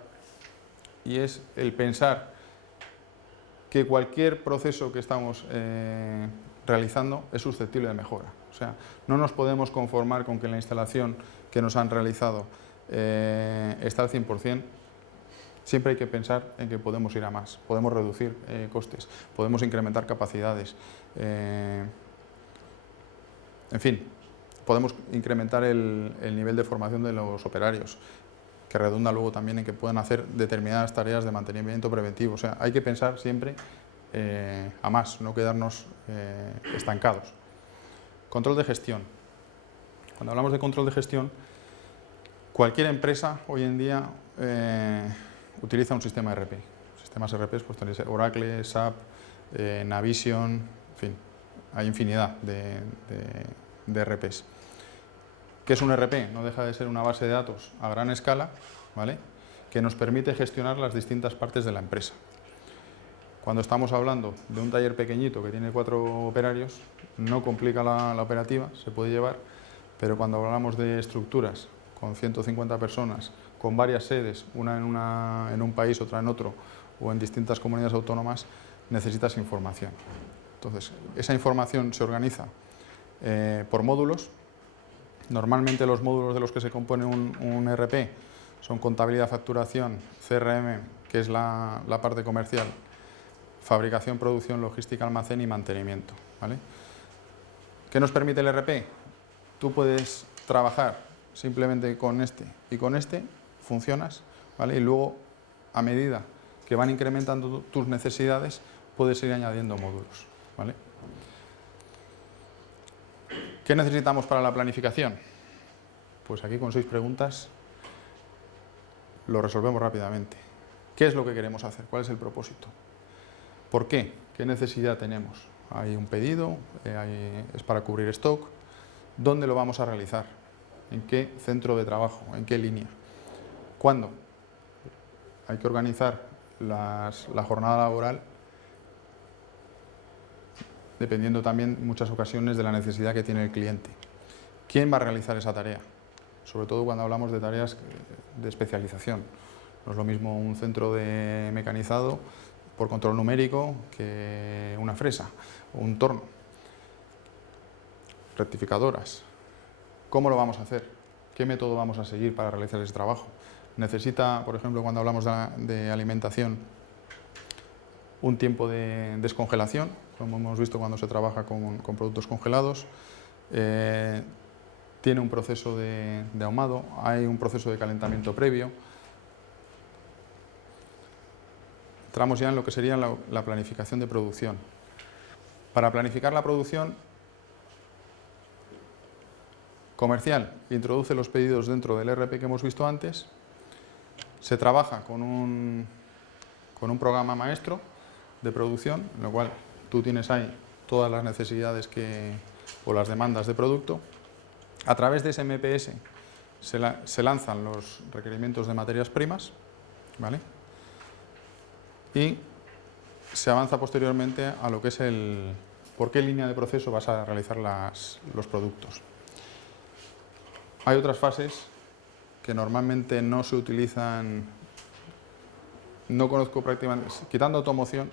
y es el pensar que cualquier proceso que estamos realizando es susceptible de mejora. O sea, no nos podemos conformar con que la instalación que nos han realizado está al 100%. Siempre hay que pensar en que podemos ir a más, podemos reducir costes, podemos incrementar capacidades, en fin, podemos incrementar el nivel de formación de los operarios, que redunda luego también en que puedan hacer determinadas tareas de mantenimiento preventivo. O sea, hay que pensar siempre a más, no quedarnos estancados. Control de gestión. Cuando hablamos de control de gestión, cualquier empresa hoy en día utiliza un sistema ERP. Sistemas ERP, pues tenéis Oracle, SAP, Navision, en fin, hay infinidad de ERPs. ¿Qué es un ERP? No deja de ser una base de datos a gran escala, ¿vale?, que nos permite gestionar las distintas partes de la empresa. Cuando estamos hablando de un taller pequeñito que tiene 4 operarios, no complica la operativa, se puede llevar, pero cuando hablamos de estructuras con 150 personas, con varias sedes, una en un país, otra en otro, o en distintas comunidades autónomas, necesitas información. Entonces, esa información se organiza por módulos. Normalmente los módulos de los que se compone un ERP son contabilidad, facturación, CRM, que es la parte comercial, fabricación, producción, logística, almacén y mantenimiento, ¿vale? ¿Qué nos permite el ERP? Tú puedes trabajar simplemente con este y con este, funcionas, ¿vale? Y luego, a medida que van incrementando tus necesidades, puedes ir añadiendo módulos, ¿vale? ¿Qué necesitamos para la planificación? Pues aquí con 6 preguntas lo resolvemos rápidamente. ¿Qué es lo que queremos hacer? ¿Cuál es el propósito? ¿Por qué? ¿Qué necesidad tenemos? ¿Hay un pedido? ¿Es para cubrir stock? ¿Dónde lo vamos a realizar? ¿En qué centro de trabajo? ¿En qué línea? ¿Cuándo? Hay que organizar la jornada laboral dependiendo también en muchas ocasiones de la necesidad que tiene el cliente. ¿Quién va a realizar esa tarea? Sobre todo cuando hablamos de tareas de especialización. No es lo mismo un centro de mecanizado por control numérico que una fresa o un torno. Rectificadoras. ¿Cómo lo vamos a hacer? ¿Qué método vamos a seguir para realizar ese trabajo? Necesita, por ejemplo, cuando hablamos de alimentación, un tiempo de descongelación, como hemos visto cuando se trabaja con productos congelados. Tiene un proceso de ahumado, hay un proceso de calentamiento previo. Entramos ya en lo que sería la planificación de producción. Para planificar la producción comercial, introduce los pedidos dentro del ERP que hemos visto antes. Se trabaja con un programa maestro de producción, en lo cual tú tienes ahí todas las necesidades o las demandas de producto. A través de ese MPS se lanzan los requerimientos de materias primas, ¿vale? Y se avanza posteriormente a lo que es por qué línea de proceso vas a realizar los productos. Hay otras fases que normalmente no se utilizan, no conozco prácticamente, quitando automoción,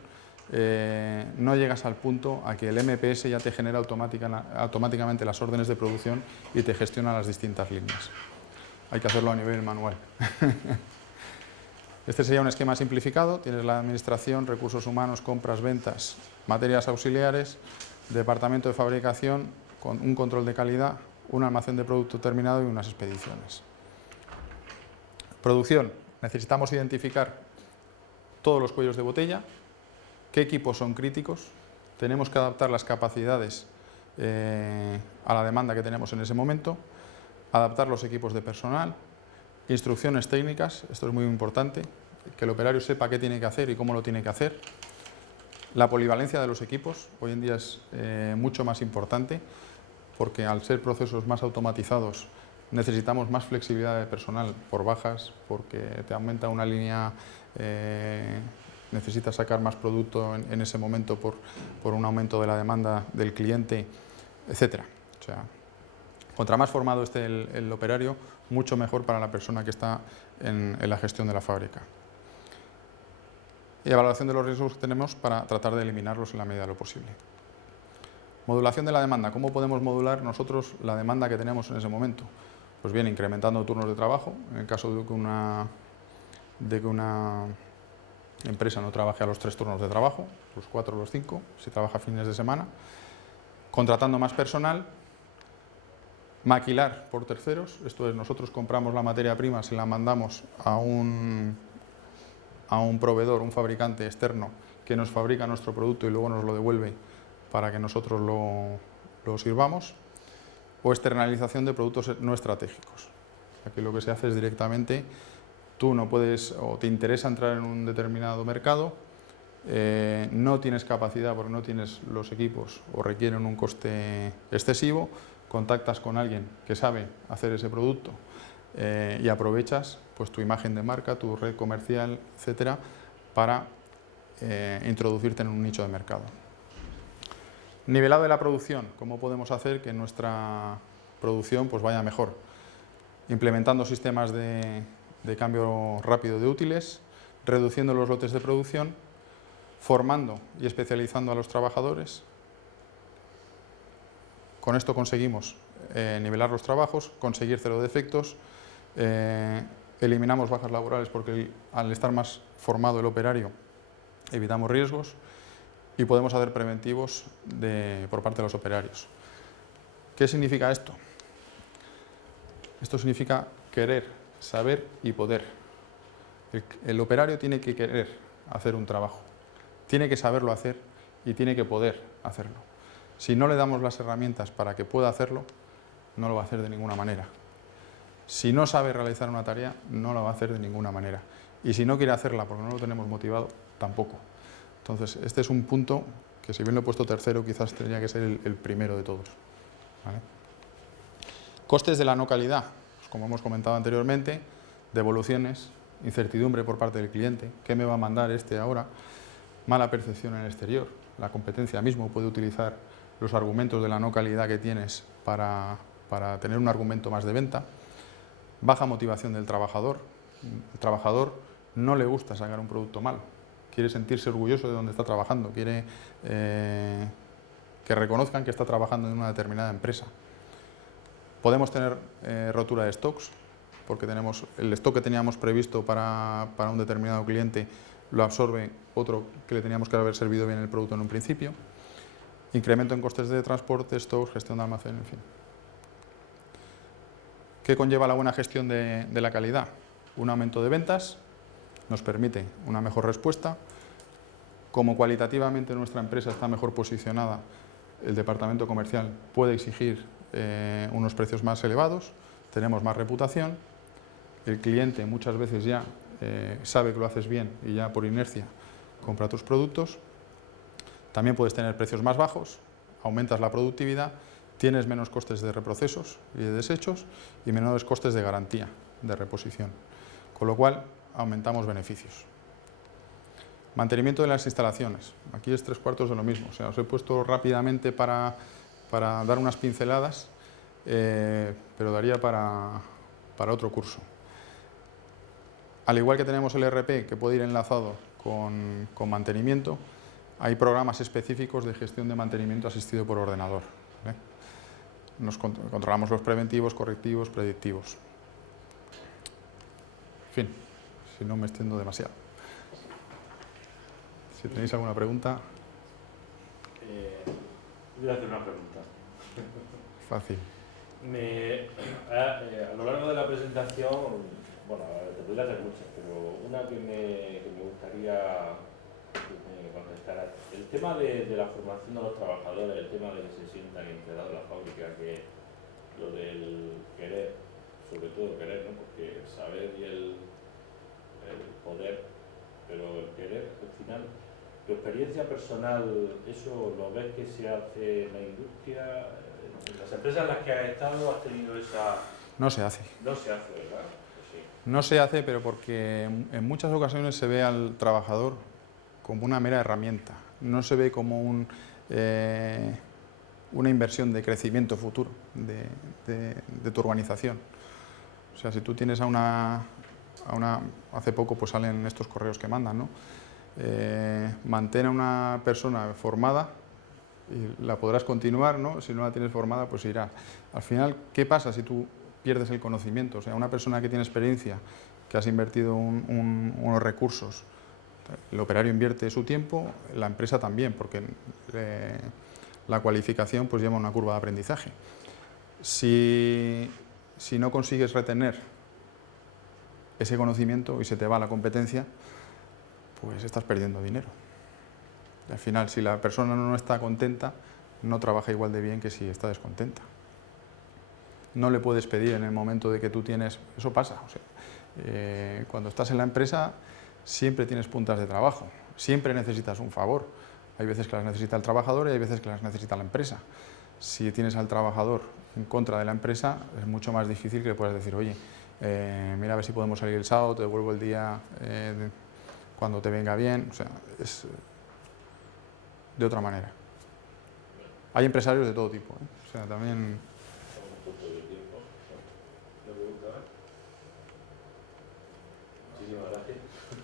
no llegas al punto a que el MPS ya te genera automáticamente las órdenes de producción y te gestiona las distintas líneas. Hay que hacerlo a nivel manual. Este sería un esquema simplificado. Tienes la administración, recursos humanos, compras, ventas, materias auxiliares, departamento de fabricación, con un control de calidad, un almacén de producto terminado y unas expediciones. Producción. Necesitamos identificar todos los cuellos de botella, qué equipos son críticos, tenemos que adaptar las capacidades a la demanda que tenemos en ese momento, adaptar los equipos de personal, instrucciones técnicas, esto es muy importante, que el operario sepa qué tiene que hacer y cómo lo tiene que hacer. La polivalencia de los equipos hoy en día es mucho más importante porque al ser procesos más automatizados necesitamos más flexibilidad de personal por bajas, porque te aumenta una línea, necesitas sacar más producto en ese momento por un aumento de la demanda del cliente, etc. O sea, contra más formado esté el operario, mucho mejor para la persona que está en la gestión de la fábrica. Y evaluación de los riesgos que tenemos para tratar de eliminarlos en la medida de lo posible. Modulación de la demanda. ¿Cómo podemos modular nosotros la demanda que tenemos en ese momento? Pues bien, incrementando turnos de trabajo, en el caso de que una empresa no trabaje a los 3 turnos de trabajo, los 4 o los 5, si trabaja fines de semana, contratando más personal, maquilar por terceros, esto es, nosotros compramos la materia prima, se la mandamos a un proveedor, un fabricante externo que nos fabrica nuestro producto y luego nos lo devuelve para que nosotros lo sirvamos, o externalización de productos no estratégicos. Aquí lo que se hace es directamente, tú no puedes o te interesa entrar en un determinado mercado, no tienes capacidad porque no tienes los equipos o requieren un coste excesivo, contactas con alguien que sabe hacer ese producto y aprovechas pues, tu imagen de marca, tu red comercial, etcétera, para introducirte en un nicho de mercado. Nivelado de la producción, ¿cómo podemos hacer que nuestra producción pues, vaya mejor? Implementando sistemas de cambio rápido de útiles, reduciendo los lotes de producción, formando y especializando a los trabajadores. Con esto conseguimos nivelar los trabajos, conseguir 0 defectos, eliminamos bajas laborales porque al estar más formado el operario evitamos riesgos y podemos hacer preventivos por parte de los operarios. ¿Qué significa esto? Esto significa querer, saber y poder. El operario tiene que querer hacer un trabajo, tiene que saberlo hacer y tiene que poder hacerlo. Si no le damos las herramientas para que pueda hacerlo, no lo va a hacer de ninguna manera. Si no sabe realizar una tarea, no la va a hacer de ninguna manera. Y si no quiere hacerla porque no lo tenemos motivado, tampoco. Entonces, este es un punto que si bien lo he puesto tercero, quizás tendría que ser el primero de todos. ¿Vale? Costes de la no calidad. Pues como hemos comentado anteriormente, devoluciones, incertidumbre por parte del cliente. ¿Qué me va a mandar este ahora? Mala percepción en el exterior. La competencia mismo puede utilizar los argumentos de la no calidad que tienes para tener un argumento más de venta. Baja motivación del trabajador. El trabajador no le gusta sacar un producto malo. Quiere sentirse orgulloso de donde está trabajando, quiere que reconozcan que está trabajando en una determinada empresa. Podemos tener rotura de stocks, porque tenemos el stock que teníamos previsto para un determinado cliente, lo absorbe otro que le teníamos que haber servido bien el producto en un principio. Incremento en costes de transporte, stocks, gestión de almacén, en fin. ¿Qué conlleva la buena gestión de la calidad? Un aumento de ventas, nos permite una mejor respuesta. Como cualitativamente nuestra empresa está mejor posicionada, el departamento comercial puede exigir unos precios más elevados, tenemos más reputación, el cliente muchas veces ya sabe que lo haces bien y ya por inercia compra tus productos. También puedes tener precios más bajos, aumentas la productividad, tienes menos costes de reprocesos y de desechos y menores costes de garantía, de reposición, con lo cual aumentamos beneficios. Mantenimiento de las instalaciones. Aquí es 3/4 de lo mismo. O sea, os he puesto rápidamente para dar unas pinceladas, pero daría para otro curso. Al igual que tenemos el ERP que puede ir enlazado con mantenimiento, hay programas específicos de gestión de mantenimiento asistido por ordenador. ¿Vale? Nos controlamos los preventivos, correctivos, predictivos. En fin, si no me extiendo demasiado. Si tenéis alguna pregunta. Voy a hacer una pregunta. Fácil. A lo largo de la presentación, bueno, te podría hacer muchas, pero una que me gustaría que me contestaras. El tema de la formación de los trabajadores, el tema de que se sientan integrados en la fábrica, que lo del querer, sobre todo querer, ¿no? Porque el saber y el poder, pero el querer, al final, tu experiencia personal, ¿eso lo ves que se hace en la industria? ¿En las empresas en las que has estado has tenido esa...? No se hace. No se hace, ¿verdad? Pues sí. No se hace, pero porque en muchas ocasiones se ve al trabajador como una mera herramienta. No se ve como una inversión de crecimiento futuro de tu organización. O sea, si tú tienes hace poco pues salen estos correos que mandan, ¿no? Mantén a una persona formada y la podrás continuar, ¿no? Si no la tienes formada, pues irá. Al final, ¿qué pasa si tú pierdes el conocimiento? O sea, una persona que tiene experiencia, que has invertido unos recursos, el operario invierte su tiempo, la empresa también, porque la cualificación pues lleva una curva de aprendizaje. Si no consigues retener ese conocimiento y se te va la competencia, pues estás perdiendo dinero. Al final, si la persona no está contenta, no trabaja igual de bien que si está descontenta. No le puedes pedir en el momento de que tú tienes... Eso pasa. O sea, cuando estás en la empresa, siempre tienes puntas de trabajo. Siempre necesitas un favor. Hay veces que las necesita el trabajador y hay veces que las necesita la empresa. Si tienes al trabajador en contra de la empresa, es mucho más difícil que le puedas decir, oye, mira a ver si podemos salir el sábado, te devuelvo el día cuando te venga bien. O sea, es de otra manera. Hay empresarios de todo tipo, ¿eh? O sea, también... Muchísimas gracias.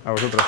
A vosotros.